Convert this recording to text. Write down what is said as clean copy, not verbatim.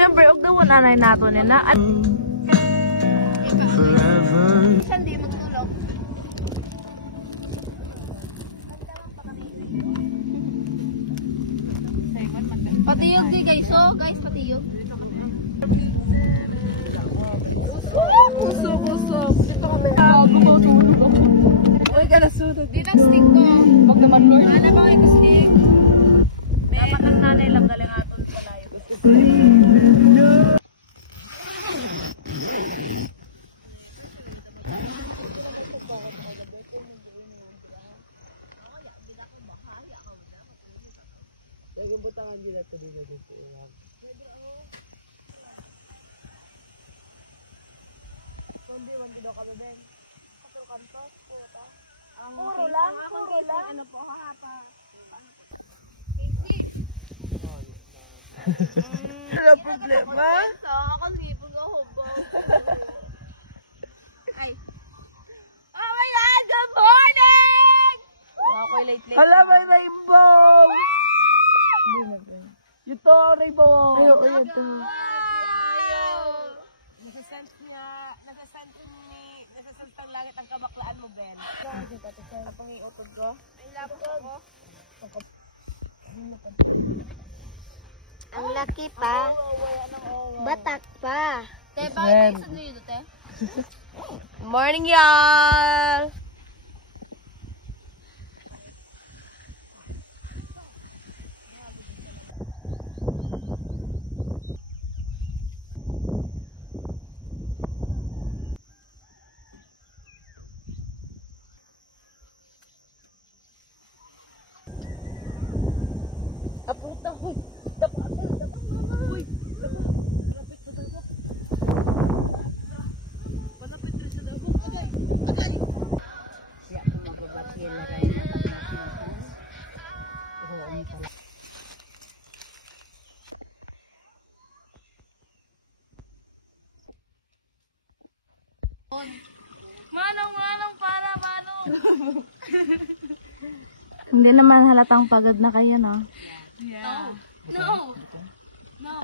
Siyempre, huwag daw anay nato nila. Saan di magtulog? Patiyog di guys, so guys, patiyog. Kusok. Dito kami. Gumaw-tulog ako. Uy, ka nasunod. Di lang stick ko. Wag naman, Lord. Ano ba kayo stick? Dapat ang nanay lang galing aton sa layo. Nagbutangan nila ito dito dito. Kundi wag daw ka ben. Kapag kanto, puta. Puro lang. Ano po ha pa. Wala problema. Ako sipon ko hobo. Ay. Oh my God! Good morning! Ako'y late. Hala, may rainbow! Hindi na ba? Ito, rainbow! Ayaw, ito. Nasasend ng langit ang kabaklaan mo, Ben. Apang iutod ko. Ay, laptop ko. Ang laki pa. Batak pa. Te, bakit kayo sa dito, te? Morning, y'all! Aputa, huy! Dapat mama! Huy! Lapit sa dabok! Malapit rin sa dabok! Agay! Agay! Siya kung mababati na rin na pag-natin. Oo, ang pala. Manong, para, manong! Hindi naman halatang pagod na kayo, no? Yeah. No! No!